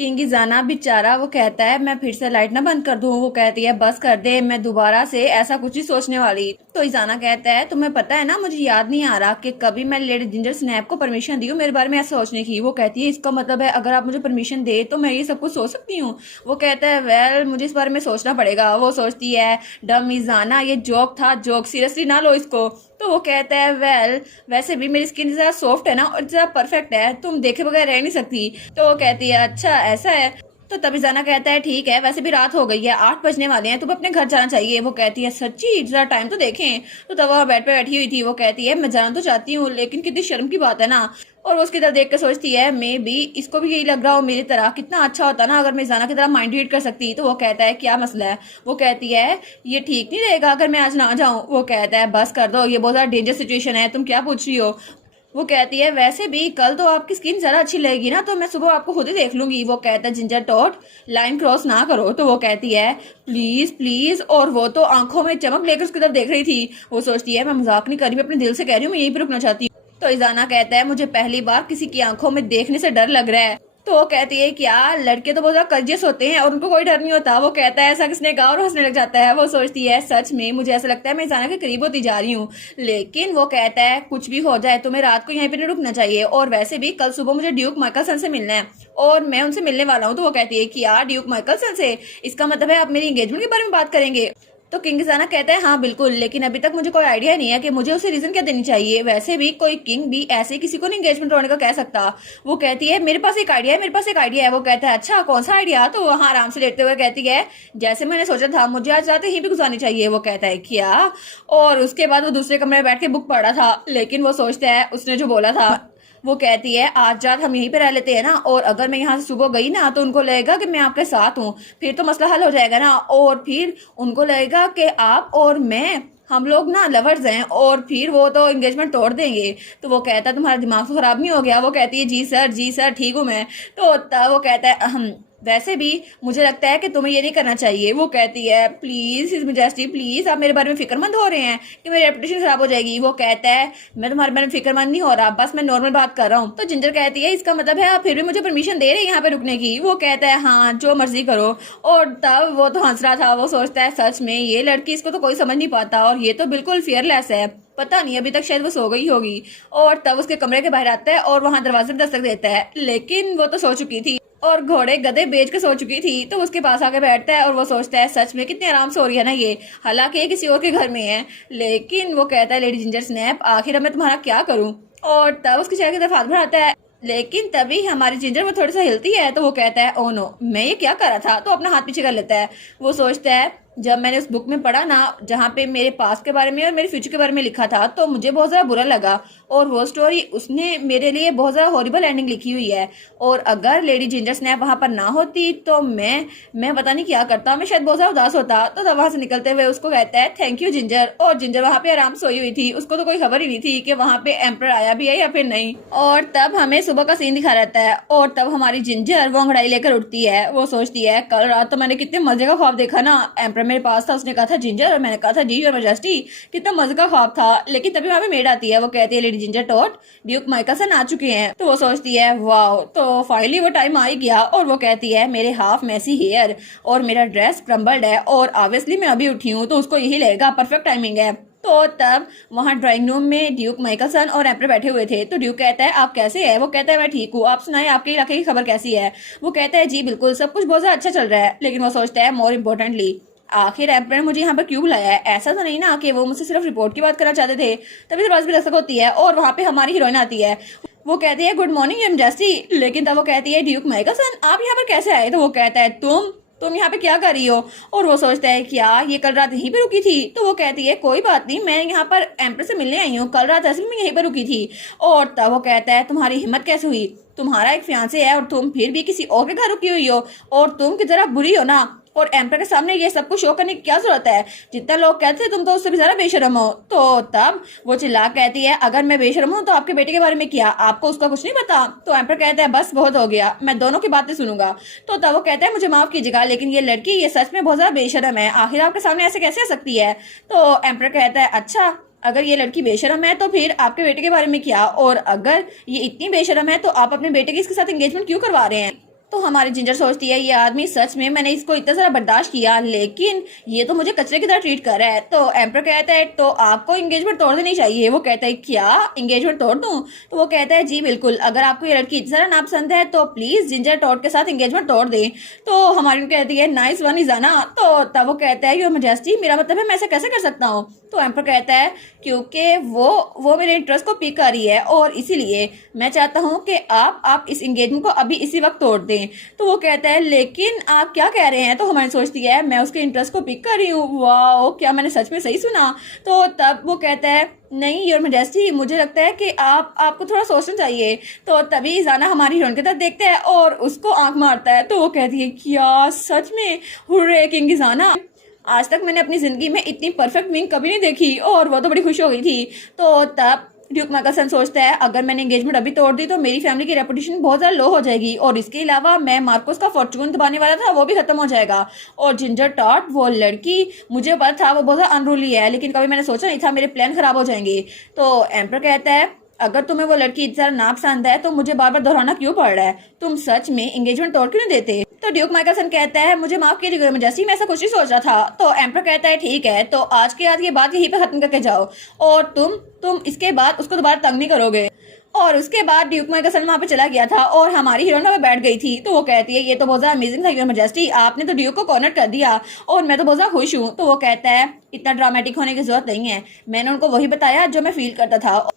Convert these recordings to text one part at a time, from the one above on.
King जाना बेचारा वो कहता है मैं फिर से लाइट ना बंद कर दूं। वो कहती है बस कर दे, मैं दोबारा से ऐसा कुछ ही सोचने वाली। तो इजाना कहता है तुम्हें पता है ना, मुझे याद नहीं आ रहा कि कभी मैं लेडी जिंजर स्नैप को परमिशन दी हूँ मेरे बारे में ऐसा सोचने की। वो कहती है इसका मतलब है अगर आप मुझे परमिशन दे तो मैं ये सब कुछ सोच सकती हूँ। वो कहता है वेल मुझे इस बारे में सोचना पड़ेगा। वो सोचती है डम इजाना ये जोक था, जोक सीरियसली ना लो इसको। तो वो कहता है वेल वैसे भी मेरी स्किन जरा सॉफ्ट है ना और जरा परफेक्ट है, तुम देखे बगैर रह नहीं सकती। तो वो कहती है अच्छा ऐसा है। तो तभी जाना कहता है ठीक है वैसे भी रात हो गई है, 8 बजने वाले हैं, तुम्हें अपने घर जाना चाहिए। वो कहती है सच्ची जरा टाइम तो देखें। तो तब वह बेड पे बैठी हुई थी। वो कहती है मैं जाना तो चाहती हूँ लेकिन कितनी शर्म की बात है ना। और वो उसकी तरफ देख कर सोचती है मे बी इसको भी यही लग रहा हो मेरी तरह, कितना अच्छा होता ना अगर मैं जाना की तरह माइंड रीड कर सकती। तो वो कहता है क्या मसला है। वो कहती है ये ठीक नहीं रहेगा अगर मैं आज ना जाऊं। वो कहता है बस कर दो, ये बहुत ज्यादा डेंजर सिचुएशन है, तुम क्या पूछ रही हो। वो कहती है वैसे भी कल तो आपकी स्किन जरा अच्छी लगेगी ना, तो मैं सुबह आपको खुद ही देख लूंगी। वो कहता है जिंजर टॉट लाइन क्रॉस ना करो। तो वो कहती है प्लीज प्लीज। और वो तो आंखों में चमक लेकर उसकी तरफ देख रही थी। वो सोचती है मैं मजाक नहीं कर रही, मैं अपने दिल से कह रही हूँ, मैं यहीं पे रुकना चाहती हूँ। तो इजाना कहता है मुझे पहली बार किसी की आंखों में देखने से डर लग रहा है। तो वो कहती है क्या लड़के तो बहुत ज्यादा कर्जियस होते हैं और उनको कोई डर नहीं होता। वो कहता है ऐसा किसने कहा और हंसने लग जाता है। वो सोचती है सच में मुझे ऐसा लगता है मैं इजाना के करीब होती जा रही हूँ। लेकिन वो कहता है कुछ भी हो जाए तुम्हें रात को यहीं पे नहीं रुकना चाहिए, और वैसे भी कल सुबह मुझे ड्यूक माइकलसन से मिलना है और मैं उनसे मिलने वाला हूँ। तो वो कहती है कि यार ड्यूक माइकलसन से, इसका मतलब है आप मेरी एंगेजमेंट के बारे में बात करेंगे। तो किंग जाना कहता है हाँ बिल्कुल, लेकिन अभी तक मुझे कोई आइडिया नहीं है कि मुझे उसे रीजन क्या देनी चाहिए। वैसे भी कोई किंग भी ऐसे किसी को नहीं एंगेजमेंट तोड़ने का कह सकता। वो कहती है मेरे पास एक आइडिया है, मेरे पास एक आइडिया है। वो कहता है अच्छा कौन सा आइडिया। तो वो हाँ आराम से लेटते हुए कहती है जैसे मैंने सोचा था मुझे आज रात यहीं भी गुजारनी चाहिए। वो कहता है क्या। और उसके बाद वो दूसरे कमरे में बैठ के बुक पढ़ रहा था, लेकिन वो सोचता है उसने जो बोला था। वो कहती है आज रात हम यहीं पे रह लेते हैं ना, और अगर मैं यहाँ से सुबह गई ना तो उनको लगेगा कि मैं आपके साथ हूँ, फिर तो मसला हल हो जाएगा ना, और फिर उनको लगेगा कि आप और मैं हम लोग ना लवर्स हैं, और फिर वो तो एंगेजमेंट तोड़ देंगे। तो वो कहता है तुम्हारा दिमाग तो खराब नहीं हो गया। वो कहती है जी सर ठीक हूँ मैं। तो तब वो कहता है वैसे भी मुझे लगता है कि तुम्हें ये नहीं करना चाहिए। वो कहती है प्लीज हिज मैजेस्टी प्लीज आप मेरे बारे में फिक्रमंद हो रहे हैं कि मेरी रेपुटेशन खराब हो जाएगी। वो कहता है मैं तुम्हारे बारे में फिक्रमंद नहीं हो रहा, बस मैं नॉर्मल बात कर रहा हूँ। तो जिंजर कहती है इसका मतलब है आप फिर भी मुझे परमिशन दे रहे हैं यहाँ पे रुकने की। वो कहता है हाँ जो मर्जी करो। और तब वो तो हंस रहा था। वो सोचता है सच में ये लड़की, इसको तो कोई समझ नहीं पाता और ये तो बिल्कुल फियरलेस है, पता नहीं अभी तक शायद वो सो गई होगी। और तब उसके कमरे के बाहर आता है और वहां दरवाजे में दस्तक देता है, लेकिन वो तो सो चुकी थी और घोड़े गधे बेच के सो चुकी थी। तो उसके पास आके बैठता है और वो सोचता है सच में कितने आराम से हो रही है ना ये, हालांकि ये किसी और के घर में है। लेकिन वो कहता है लेडी जिंजर स्नैप आखिर मैं तुम्हारा क्या करूं। और तब उसके चेहरे की तरफ हाथ बढ़ाता है, लेकिन तभी हमारी जिंजर वो थोड़ी सा हिलती है। तो वो कहता है ओ नो मैं ये क्या कर रहा था। तो अपना हाथ पीछे कर लेता है। वो सोचता है जब मैंने उस बुक में पढ़ा ना जहाँ पे मेरे पास्ट के बारे में और मेरे फ्यूचर के बारे में लिखा था तो मुझे बहुत ज़्यादा बुरा लगा, और वो स्टोरी उसने मेरे लिए बहुत ज़्यादा हॉरिबल एंडिंग लिखी हुई है, और अगर लेडी जिंजर स्नैप वहाँ पर ना होती तो मैं पता नहीं क्या करता, मैं शायद बहुत ज़्यादा उदास होता। तो तब वहाँ से निकलते हुए उसको कहता है थैंक यू जिंजर। और जिंजर वहाँ पे आराम सोई हुई थी, उसको तो कोई खबर ही नहीं थी कि वहाँ पे एम्पर आया भी है या फिर नहीं। और तब हमें सुबह का सीन दिखा रहता है और तब हमारी जिंजर वो अंगड़ाई लेकर उठती है। वो सोचती है कल रात तो मैंने कितने मजे का ख्वाब देखा ना, एम्पर मेरे पास था, उसने कहा था जिंजर और मैंने कहा था जी योर मैजेस्टी, कितना मजे का ख्वाब था। लेकिन तभी वहां पे मेड आती है। वो कहती है लेडी जिंजर टॉट ड्यूक माइकलसन आ चुके हैं। तो वो सोचती है वाओ, तो फाइनली वो टाइम आ ही गया। और वो कहती है मेरे हाफ मैसी हेयर और मेरा ड्रेस क्रम्बल्ड है और ऑब्वियसली मैं अभी उठी हूँ तो उसको यही लगेगा परफेक्ट टाइमिंग है। तो तब वहाँ ड्राइंग रूम में ड्यूक माइकलसन और एम्पर बैठे हुए थे। तो ड्यूक कहता है आप कैसे हैं। वो कहता है मैं ठीक हूँ, आप सुनाए आपके इलाके की खबर कैसी है। वो कहता है जी बिल्कुल सब कुछ बहुत ज्यादा अच्छा चल रहा है। लेकिन वो सोचता है मोर इम्पोर्टेंटली आखिर एम्पर ने मुझे यहाँ पर क्यों बुलाया है, ऐसा तो नहीं ना कि वो मुझसे सिर्फ रिपोर्ट की बात करना चाहते थे। तभी दरवाजे भी दस्तक होती है और वहाँ पे हमारी हीरोइन आती है। वो कहती है गुड मॉर्निंग योर मैजेस्टी। लेकिन तब वो कहती है ड्यूक माइकलसन आप यहाँ पर कैसे आए। तो वो कहता है तुम यहाँ पे क्या कर रही हो। और वो सोचता है क्या ये कल रात यहीं पे रुकी थी। तो वो कहती है कोई बात नहीं, मैं यहाँ पर एम्पर से मिलने आई हूँ, कल रात असल में यहीं पर रुकी थी। और तब वो कहता है तुम्हारी हिम्मत कैसे हुई, तुम्हारा एक फियांसे है और तुम फिर भी किसी और के घर रुकी हुई हो, और तुम की तरह बुरी हो ना, और एम्पर के सामने ये सब कुछ शो करने की क्या जरूरत है, जितना लोग कहते हैं तुम तो उससे भी ज्यादा बेशरम हो। तो तब वो चिल्ला कहती है अगर मैं बेशरम हूँ तो आपके बेटे के बारे में क्या, आपको उसका कुछ नहीं पता। तो एम्पर कहता है बस बहुत हो गया, मैं दोनों की बातें सुनूंगा। तो तब वो कहता है मुझे माफ कीजिएगा लेकिन ये लड़की ये सच में बहुत ज्यादा बेशरम है, आखिर आपके सामने ऐसे कैसे आ सकती है। तो एम्पर कहता है अच्छा अगर ये लड़की बेशरम है तो फिर आपके बेटे के बारे में क्या, और अगर ये इतनी बेशरम है तो आप अपने बेटे की इसके साथ एंगेजमेंट क्यों करवा रहे हैं। तो हमारी जिंजर सोचती है ये आदमी सच में, मैंने इसको इतना सारा बर्दाश्त किया लेकिन ये तो मुझे कचरे की तरह ट्रीट कर रहा है। तो एम्पर कहता है तो आपको एंगेजमेंट तोड़ देनी चाहिए। वो कहता है क्या एंगेजमेंट तोड़ दूं? तो वो कहता है जी बिल्कुल, अगर आपको ये लड़की इतना नापसंद है तो प्लीज जिंजर टॉड के साथ एंगेजमेंट तोड़ दे। तो हमारी कहती है नाइस वन इजाना। तो तब वो कहता है योर मैजेस्टी, मेरा मतलब है मैं ऐसे कैसे कर सकता हूँ? तो एम्पर कहता है क्योंकि वो मेरे इंटरेस्ट को पिक कर रही है और इसीलिए मैं चाहता हूँ कि आप इस एंगेजमेंट को अभी इसी वक्त तोड़ दें। तो वो कहता है लेकिन आप क्या कह रहे हैं? तो हमारी सोचती है मैं उसके इंटरेस्ट को पिक कर रही हूँ। वाह, क्या मैंने सच में सही सुना? तो तब वो कहता है नहीं योर मैजेस्टी, मुझे लगता है कि आपको थोड़ा सोचना चाहिए। तो तभी जाना हमारी हीरोइन की तरफ देखते हैं और उसको आंख मारता है। तो वो कहती है क्या सच में? हुर्रे किंग जाना, आज तक मैंने अपनी जिंदगी में इतनी परफेक्ट विंग कभी नहीं देखी। और वो तो बड़ी खुश हो गई थी। तो तब ड्यूक मैकलसन सोचता है अगर मैंने एंगेजमेंट अभी तोड़ दी तो मेरी फैमिली की रेपुटेशन बहुत ज़्यादा लो हो जाएगी और इसके अलावा मैं मार्कोस का फॉर्चून दबाने वाला था वो भी खत्म हो जाएगा। और जिंजर टॉड वो लड़की, मुझे पता था वो बहुत ज़्यादा अनरूली है लेकिन कभी मैंने सोचा नहीं था मेरे प्लान खराब हो जाएंगे। तो एम्पर कहता है अगर तुम्हें वो लड़की इतना नापसंद है तो मुझे बार बार दोहराना क्यों पड़ रहा है? तुम सच में एंगेजमेंट तोड़ क्यों नहीं देते? तो ड्यूक माइकलसन कहता है मुझे माफ कीजिए मैजेस्टी, मैं ऐसा कुछ नहीं सोच रहा था। तो एम्पर कहता है ठीक है, तो आज के बाद ये बात यहीं पे खत्म करके जाओ और तुम इसके बाद उसको दोबारा तंग नहीं करोगे। और उसके बाद ड्यूक माइकलसन वहाँ पे चला गया था और हमारी हीरोइन वहाँ पे बैठ गई थी। तो वो कहती है ये तो बहुत ज्यादा अमेजिंग था योर मैजेस्टी, आपने तो ड्यूक को कॉर्नर कर दिया और मैं तो बहुत ज्यादा खुश हूँ। तो वो कहता है इतना ड्रामेटिक होने की जरूरत नहीं है, मैंने उनको वही बताया जो मैं फील करता था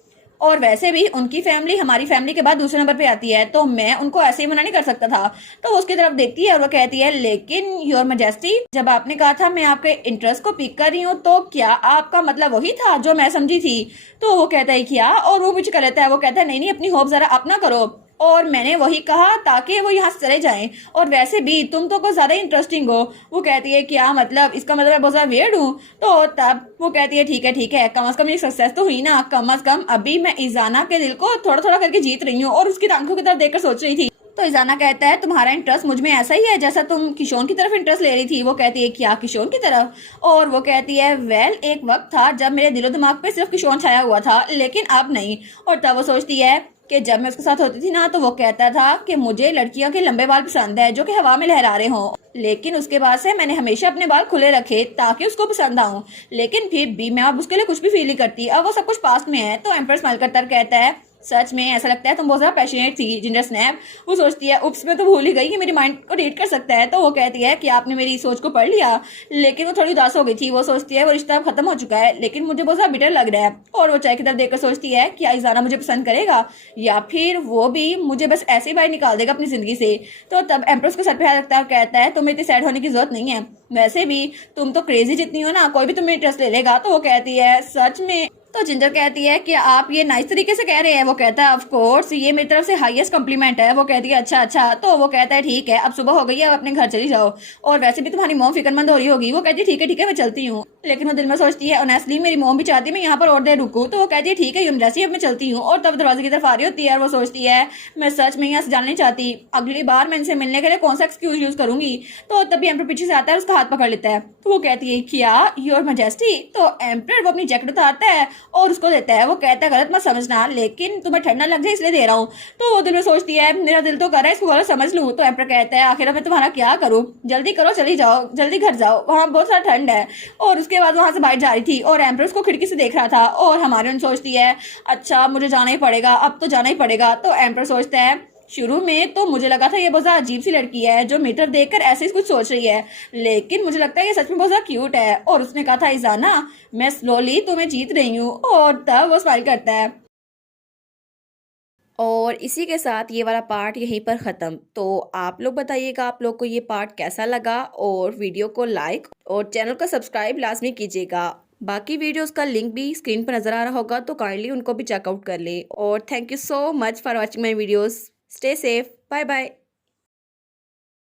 और वैसे भी उनकी फैमिली हमारी फैमिली के बाद दूसरे नंबर पे आती है तो मैं उनको ऐसे ही मना नहीं कर सकता था। तो वो उसकी तरफ देखती है और वो कहती है लेकिन योर मैजेस्टी, जब आपने कहा था मैं आपके इंटरेस्ट को पिक कर रही हूँ तो क्या आपका मतलब वही था जो मैं समझी थी? तो वो कहता है क्या, और वो कुछ कर लेता है। वो कहता है नहीं अपनी होप जरा अपना करो और मैंने वही कहा ताकि वो यहाँ से चले जाएं और वैसे भी तुम तो कुछ ज्यादा इंटरेस्टिंग हो। वो कहती है क्या मतलब, इसका मतलब मैं बहुत ज्यादा वेird हूँ? तो तब वो कहती है ठीक है, कम से कम ये सक्सेस तो हुई ना, कम से कम अभी मैं इजाना के दिल को थोड़ा थोड़ा करके जीत रही हूँ। और उसकी आंखों की तरफ देखकर सोच रही थी। तो इजाना कहता है तुम्हारा इंटरेस्ट मुझ में ऐसा ही है जैसा तुम किशोर की तरफ इंटरेस्ट ले रही थी। वो कहती है क्या किशोर की तरफ? और वो कहती है वेल एक वक्त था जब मेरे दिलो दिमाग पे सिर्फ किशोर छाया हुआ था लेकिन अब नहीं। और तब वो सोचती है कि जब मैं उसके साथ होती थी ना तो वो कहता था कि मुझे लड़कियों के लंबे बाल पसंद है जो कि हवा में लहरा रहे हों, लेकिन उसके बाद से मैंने हमेशा अपने बाल खुले रखे ताकि उसको पसंद आऊं, लेकिन फिर भी मैं अब उसके लिए कुछ भी फील नहीं करती, अब वो सब कुछ पास्ट में है। तो एम्पर स्माइल करता कहता है सच में ऐसा लगता है तुम बहुत ज्यादा पैशनेट थी जिंजर स्नैप। वो सोचती है उप्स में तो भूल ही गई कि मेरी माइंड को रीड कर सकता है। तो वो कहती है कि आपने मेरी सोच को पढ़ लिया, लेकिन वो थोड़ी उदास हो गई थी। वो सोचती है वो रिश्ता खत्म हो चुका है लेकिन मुझे बहुत ज्यादा बिटर लग रहा है। और वो चाय की तरफ देखकर सोचती है कि इजाना मुझे पसंद करेगा या फिर वो भी मुझे बस ऐसे ही बाहर निकाल देगा अपनी जिंदगी से। तो तब एम्प्रेस को सर पे हाथ रखता है और कहता है तुम्हें इतनी सैड होने की जरूरत नहीं है, वैसे भी तुम तो क्रेजी जितनी हो ना, कोई भी तुम्हें इंटरेस्ट ले लेगा। तो वो कहती है सच में? तो जिंजर कहती है कि आप ये नाइस तरीके से कह रहे हैं। वो कहता है ऑफ कोर्स, ये मेरी तरफ से हाईएस्ट कॉम्प्लीमेंट है। वो कहती है अच्छा। तो वो कहता है ठीक है अब सुबह हो गई है, अब अपने घर चली जाओ और वैसे भी तुम्हारी मॉम फिक्रमंद हो रही होगी। वो कहती है ठीक है मैं चलती हूँ, लेकिन वो दिल में सोचती है ऑनेस्टली मेरी मॉम भी चाहती है मैं यहाँ पर और देर रुकूँ। तो वो कहती है ठीक है यूनिवर्सिटी अब मैं चलती हूँ। और तब दरवाजे की तरफ आ रही होती है और वो सोचती है मैं सच में यहाँ से जाना नहीं चाहती, अगली बार मैं इनसे मिलने के लिए कौन सा एक्सक्यूज यूज करूंगी। तो तभी एम्पर पीछे से आता है और उसका हाथ पकड़ लेता है। तो वो कहती है क्या योर मैजेस्टी? तो एम्पर वो अपनी जैकेट उतारता है और उसको देता है। वो कहता है गलत मत समझना, लेकिन तुम्हें ठंडा लग जाए इसलिए दे रहा हूँ। तो वो दिल में सोचती है मेरा दिल तो कर रहा है इसको गलत समझ लूँ। तो एम्पर कहता है आखिर मैं तुम्हारा क्या करूँ, जल्दी करो चली जाओ, जल्दी घर जाओ, वहाँ बहुत सारा ठंड है। और उसके बाद वहां से बाहर जा रही थी और एम्पर उसको खिड़की से देख रहा था और हमारे सोचती है अच्छा मुझे जाना ही पड़ेगा, अब तो जाना ही पड़ेगा। तो एम्पर सोचता है शुरू में तो मुझे लगा था ये बहुत ज्यादा अजीब सी लड़की है जो मीटर देखकर ऐसे ही कुछ सोच रही है, लेकिन मुझे लगता है ये सच में बहुत ज्यादा क्यूट है। और उसने कहा था इजाना मैं स्लोली तुम्हें जीत रही हूँ। और तब वो स्माइल करता है। और इसी के साथ ये वाला पार्ट यहीं पर ख़त्म। तो आप लोग बताइएगा आप लोग को ये पार्ट कैसा लगा और वीडियो को लाइक और चैनल को सब्सक्राइब लाजमी कीजिएगा। बाकी वीडियोस का लिंक भी स्क्रीन पर नज़र आ रहा होगा तो काइंडली उनको भी चेकआउट कर ले। और thank you so much for watching my videos. Stay safe, bye bye.